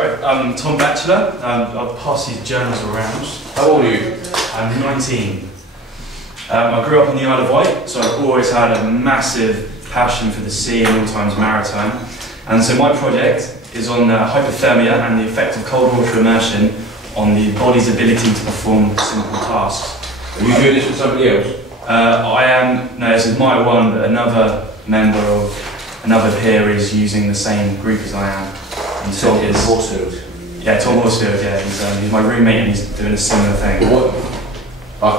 alright. I'm Tom Batchelor. I'll pass these journals around. How old are you? I'm 19. I grew up on the Isle of Wight, so I've always had a massive passion for the sea and all times maritime. And so my project is on hypothermia and the effect of cold water immersion on the body's ability to perform simple tasks. Are you doing this with somebody else? No, this is my one, but another member of another peer is using the same group as I am. And Tom Horsfield? Yeah, Tom Horsfield, yeah. He's my roommate and he's doing a similar thing. What?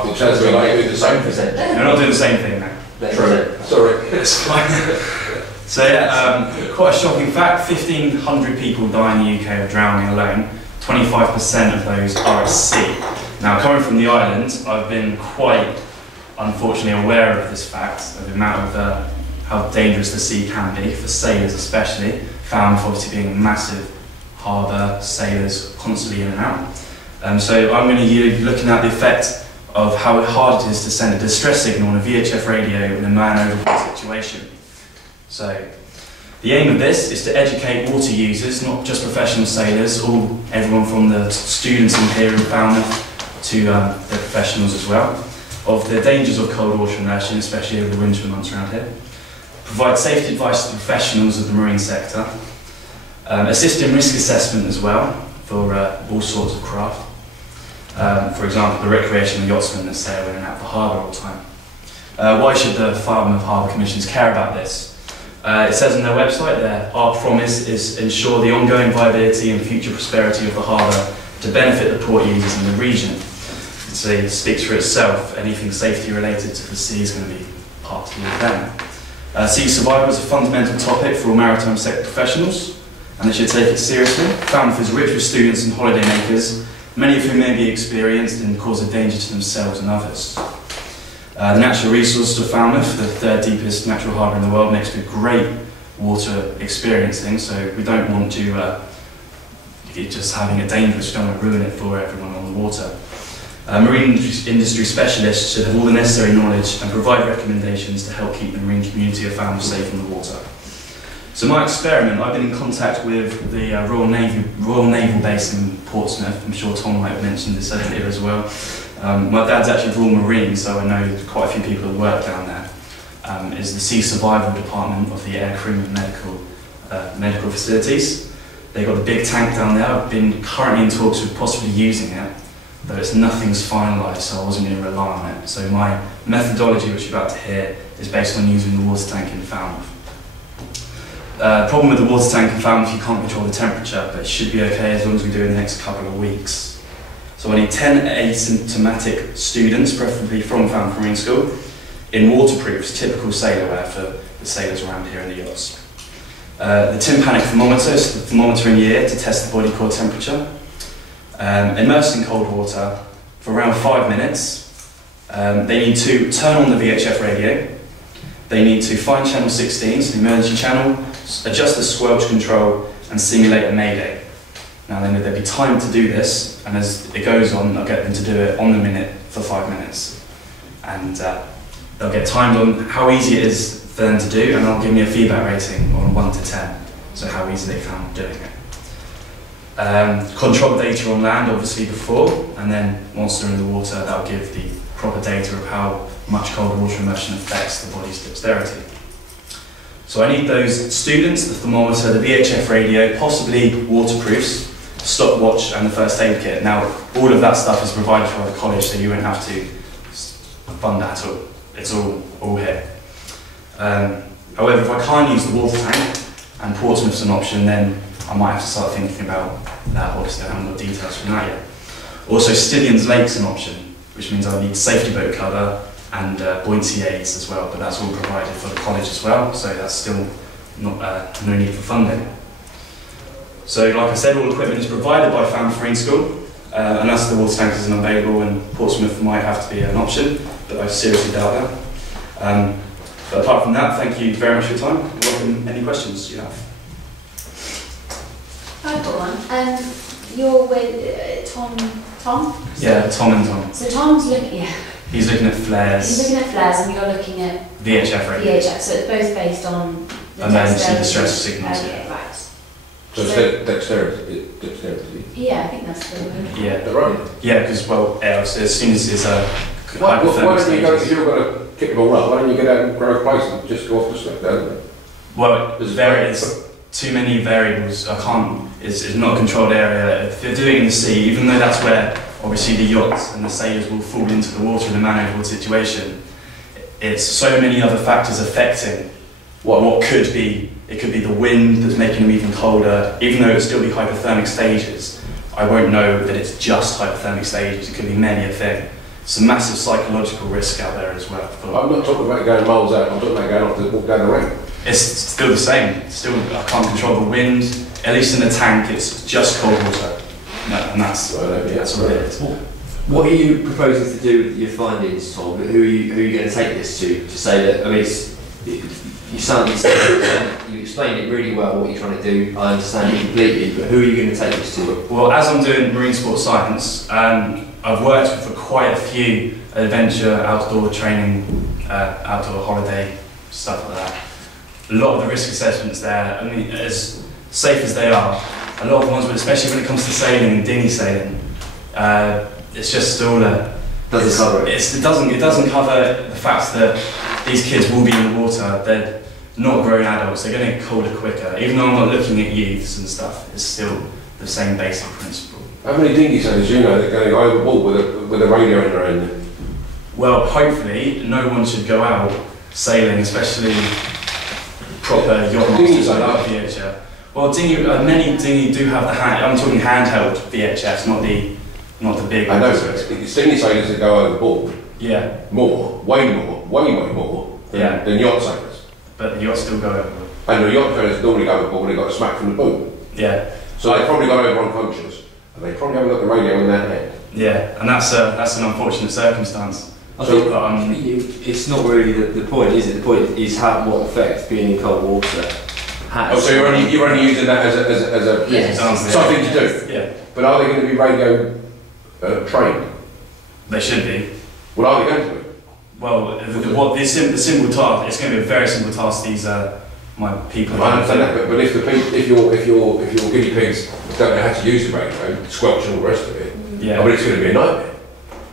It sounds like you're doing the same thing. We're not doing the same thing now. True. Sorry. It's fine. So yeah, quite a shocking fact, 1,500 people die in the UK of drowning alone. 25% of those are at sea. Now, coming from the island, I've been quite, unfortunately, aware of this fact, of the amount of how dangerous the sea can be, for sailors especially. Falmouth obviously being a massive harbour, sailors constantly in and out. So I'm going to be looking at the effect of how hard it is to send a distress signal on a VHF radio in a man overboard situation. So the aim of this is to educate water users, not just professional sailors, everyone from the students in here in Falmouth to the professionals as well, of the dangers of cold water immersion, especially over the winter months around here. Provide safety advice to professionals of the marine sector. Assist in risk assessment as well for all sorts of craft. For example, the recreational yachtsmen that sail in and out of the harbour all the time. Why should the Falmouth Harbour Commissioners care about this? It says on their website our promise is ensure the ongoing viability and future prosperity of the harbour to benefit the port users in the region. So it speaks for itself. Anything safety related to the sea is going to be part of them. Sea survival is a fundamental topic for all maritime sector professionals, and they should take it seriously. Falmouth is rich with students and holiday makers, many of whom may be experienced and cause a danger to themselves and others. The natural resources of Falmouth, the third deepest natural harbour in the world, makes for great water experiencing, so we don't want to just having it dangerous, we don't want to ruin it for everyone on the water. Marine industry specialists should have all the necessary knowledge and provide recommendations to help keep the marine community of Falmouth safe on the water. So my experiment, I've been in contact with the Royal Naval Base in Portsmouth. I'm sure Tom might have mentioned this earlier as well. My dad's actually Royal Marine, so I know quite a few people who work down there. Is the Sea Survival Department of the Air Crew and Medical Facilities. They've got the big tank down there. I've been currently in talks with possibly using it, though nothing's finalised, so I wasn't going to rely on it. So my methodology, which you're about to hear, is based on using the water tank in Falmouth. The problem with the water tank in Falmouth, you can't control the temperature, but it should be okay as long as we do it in the next couple of weeks. So I need 10 asymptomatic students, preferably from Falmouth Marine School, in waterproofs, typical sailor wear for the sailors around here in the yachts. The tympanic thermometer is the thermometer in the ear to test the body core temperature. Immersed in cold water for around 5 minutes. They need to turn on the VHF radio. They need to find channel 16, so the emergency channel, adjust the squelch control and simulate a mayday. Now there'll be time to do this, and as it goes on, I'll get them to do it on the minute for 5 minutes. And they'll get timed on how easy it is for them to do, and they'll give me a feedback rating on 1 to 10, so how easy they found doing it. Control data on land, obviously, before, and then once they're in the water, that'll give the proper data of how much cold water immersion affects the body's dexterity. So I need those students, the thermometer, the VHF radio, possibly waterproofs, stopwatch and the first aid kit. Now, all of that stuff is provided by the college, so you won't have to fund that at all. It's all here. However, if I can't use the water tank, and Portsmouth's an option, then I might have to start thinking about that. Obviously, I haven't got details from that yet. Also, Stillion's Lake's an option, which means I need safety boat cover and buoyancy aids as well, but that's all provided for the college as well, so that's still not, no need for funding. So, like I said, all equipment is provided by Falmouth Marine School, unless the water tank isn't available, and Portsmouth might have to be an option, but I seriously doubt that. But apart from that, thank you very much for your time. Welcome any questions you have. I've got one. You're with Tom? Yeah, Tom and Tom. So Tom's looking, He's looking at flares. He's looking at flares, and you're looking at VHF radio. VHF, so it's both based on the emergency distress signals. Okay, right. So it's dexterity. Yeah, I think that's the word. Yeah, Is that right? yeah, because well, as soon as it's Why hypothermic don't you go, if stages. you're going to kick the ball up, why don't you get out and grow a place and just go off the slip, don't you? Well, it's too many variables. I can't. It's not a controlled area. If you're doing it in the sea, even though that's where obviously the yachts and the sailors will fall into the water in a man-overboard situation, it's so many other factors affecting what could be. It could be the wind that's making them even colder. Even though it would still be hypothermic stages, I won't know that it's just hypothermic stages. It could be many a thing. It's a massive psychological risk out there as well. I'm not talking about going miles out, I'm talking about going off to walk down the ramp. It's still the same. Still, I can't control the wind. At least in the tank, it's just cold water. No, and that's all it is. What are you proposing to do with your findings, Tom? Who are you going to take this to say that? I mean, you explained it really well. What you're trying to do, I understand it completely. But who are you going to take this to? Well, as I'm doing marine sports science, I've worked for quite a few adventure, outdoor training, outdoor holiday stuff like that. A lot of the risk assessments there, I mean, as safe as they are, a lot of the ones, especially when it comes to sailing and dinghy sailing, it's just all Doesn't cover it. It doesn't cover the fact that these kids will be in the water. They're not grown adults. They're going to get colder quicker. Even though I'm not looking at youths and stuff, it's still the same basic principle. How many dinghy sailors do you know that are going overboard with a radio in their hand? Well, hopefully, no one should go out sailing, especially proper yacht masters without VHF. Well, many dinghy do have the I'm talking handheld VHFs, not the big. I know, ones. but it's dinghy sailors that go overboard. Yeah. Way more than yacht sailors. But the yachts still go overboard. And the yacht sailors normally go overboard when they got a smack from the boom. Yeah. So they probably got over unconscious, and they probably haven't got the radio in their head. Yeah, and that's an unfortunate circumstance. I think it's not really the point, is it? The point is what effect being in cold water has. Oh, so you're only using that as a something to do. Yeah. But are they going to be radio trained? They should be. What are they going to be? Well, the simple task. It's going to be a very simple task. These my people. I understand that, but if your guinea pigs don't know how to use the radio, squelch and all the rest of it, yeah. I mean, it's going to be a nightmare.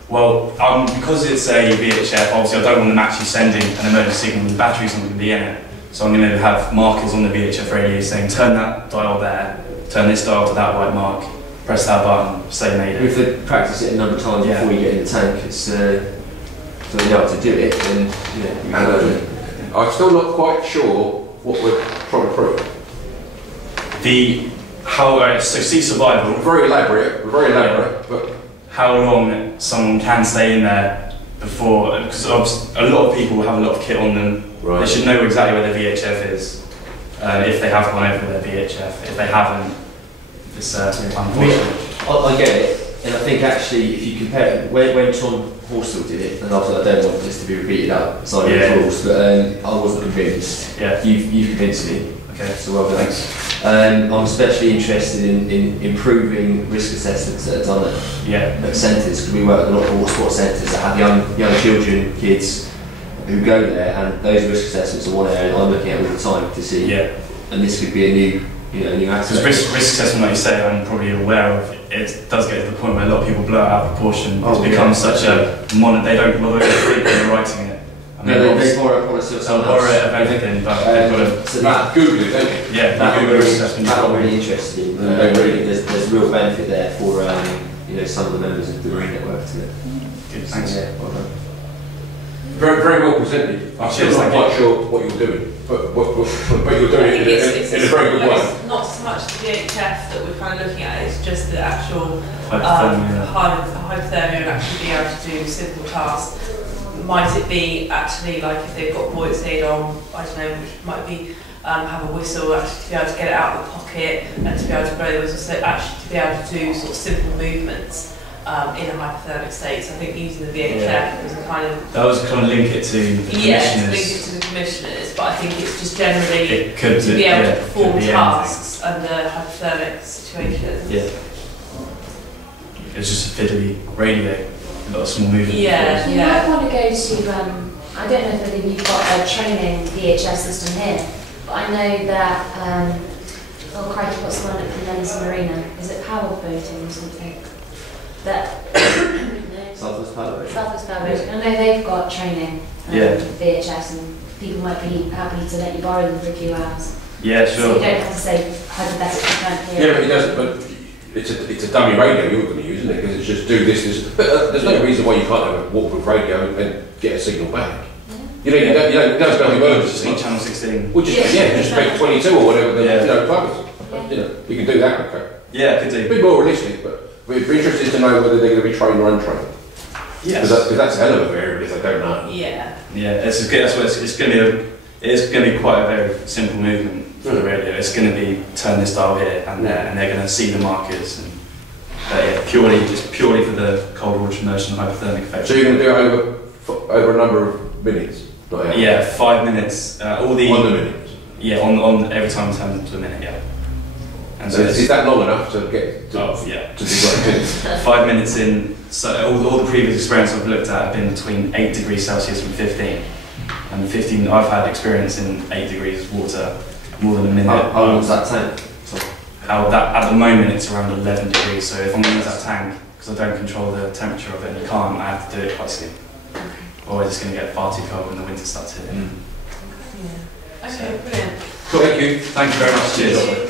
Well, because it's a VHF, obviously I don't want them actually sending an emergency signal. The battery's not going to be in it, so I'm going to have markers on the VHF radio saying, turn that dial there, turn this dial to that white mark, press that button, say mayday. If they practice it a number of times before you get in the tank, it's so they know how to do it, then I'm still not quite sure what we're trying to prove. So sea survival. Very elaborate, but how long someone can stay in there before, because a lot of people have a lot of kit on them. Right. They should know exactly where their VHF is, if they have gone over their VHF. If they haven't, it's unfortunate. I get it, and I think actually if you compare it, when Tom Horsell did it, and obviously I don't want this to be repeated outside of the rules, but I wasn't convinced. Yeah. You've convinced me. Okay. So well done. I'm especially interested in improving risk assessments that are done at centres, because we work with a lot of water sports centres that have young children, kids who go there, and those risk assessments are one area I'm looking at all the time to see. Yeah. And this could be a new aspect. Because risk assessment, like you say, I'm probably aware of. It does get to the point where a lot of people blow it out of proportion. It's become such a they don't bother think when they're writing it. I mean, they borrow a policy of someone borrow else. it of everything, but they've got to. So that Google it, don't you? Yeah, that Google risk assessment. I'm really interested in. I really think there's real benefit there for some of the members of the Marine Network to it. Good, thanks. Yeah, well done. Very, very well presented. I'm still not quite sure what you're doing, but you're doing it in a very good way. Not so much the VHF that we're kind of looking at, it's just the actual hypothermia and actually being able to do simple tasks. Might it be actually like if they've got buoyancy aid on, I don't know, which might be have a whistle actually to be able to get it out of the pocket and to be able to blow the whistle, so actually to be able to do sort of simple movements in a hypothermic state. So I think using the VHF was a kind of... That was kind of link it to the commissioners. Yes, link it to the commissioners, but I think it's just generally to be able to perform tasks under hypothermic situations. Yeah. It's just a fiddly radio, a lot of small movement. Yeah, You might want to go to, I don't know if you've got a training VHS system here, but I know that oh crikey, what's the one at Condense Marina? Is it power boating or something? That Southwest Power. Southwest Power Boating. I know they've got training, VHS, and people might be happy to let you borrow them for a few hours. Yeah, So sure. you don't have to say hypothetically you can't hear. Yeah, but it doesn't. But it's a dummy radio you're going to use, isn't it? Because it's just do this. But there's no reason why you can't have a waterproof radio and get a signal back. You know, you don't spell emergency. Channel 16. Well, just make 22 or whatever. Plug it. You can do that. Okay. Yeah, I could do. A bit more realistic, but we'd be interested to know whether they're going to be trained or untrained. Yes. Because that's a hell of a variable if they don't know. Yeah. Yeah, it's going to be quite a very simple movement for the radio. It's going to be turn this dial here and there, and they're going to see the markers. And purely for the cold water immersion and hypothermic effect. So you're going to do it over a number of minutes, not hours? Yeah, 5 minutes. All the 1 minute. Yeah, on every time it turns into a minute. Yeah. And so is that long enough to get to, yeah. to be 5 minutes in, so all the previous experiences I've looked at have been between 8 degrees Celsius and 15. And 15, I've had experience in 8 degrees water more than a minute. How long was that tank? At the moment it's around 11 degrees, so if I'm going to use that tank, because I don't control the temperature of it and you can't, I have to do it quite soon. Otherwise it's going to get far too cold when the winter starts hitting. Yeah. Okay, brilliant. Cool. Thank you. Thank you very much. Cheers.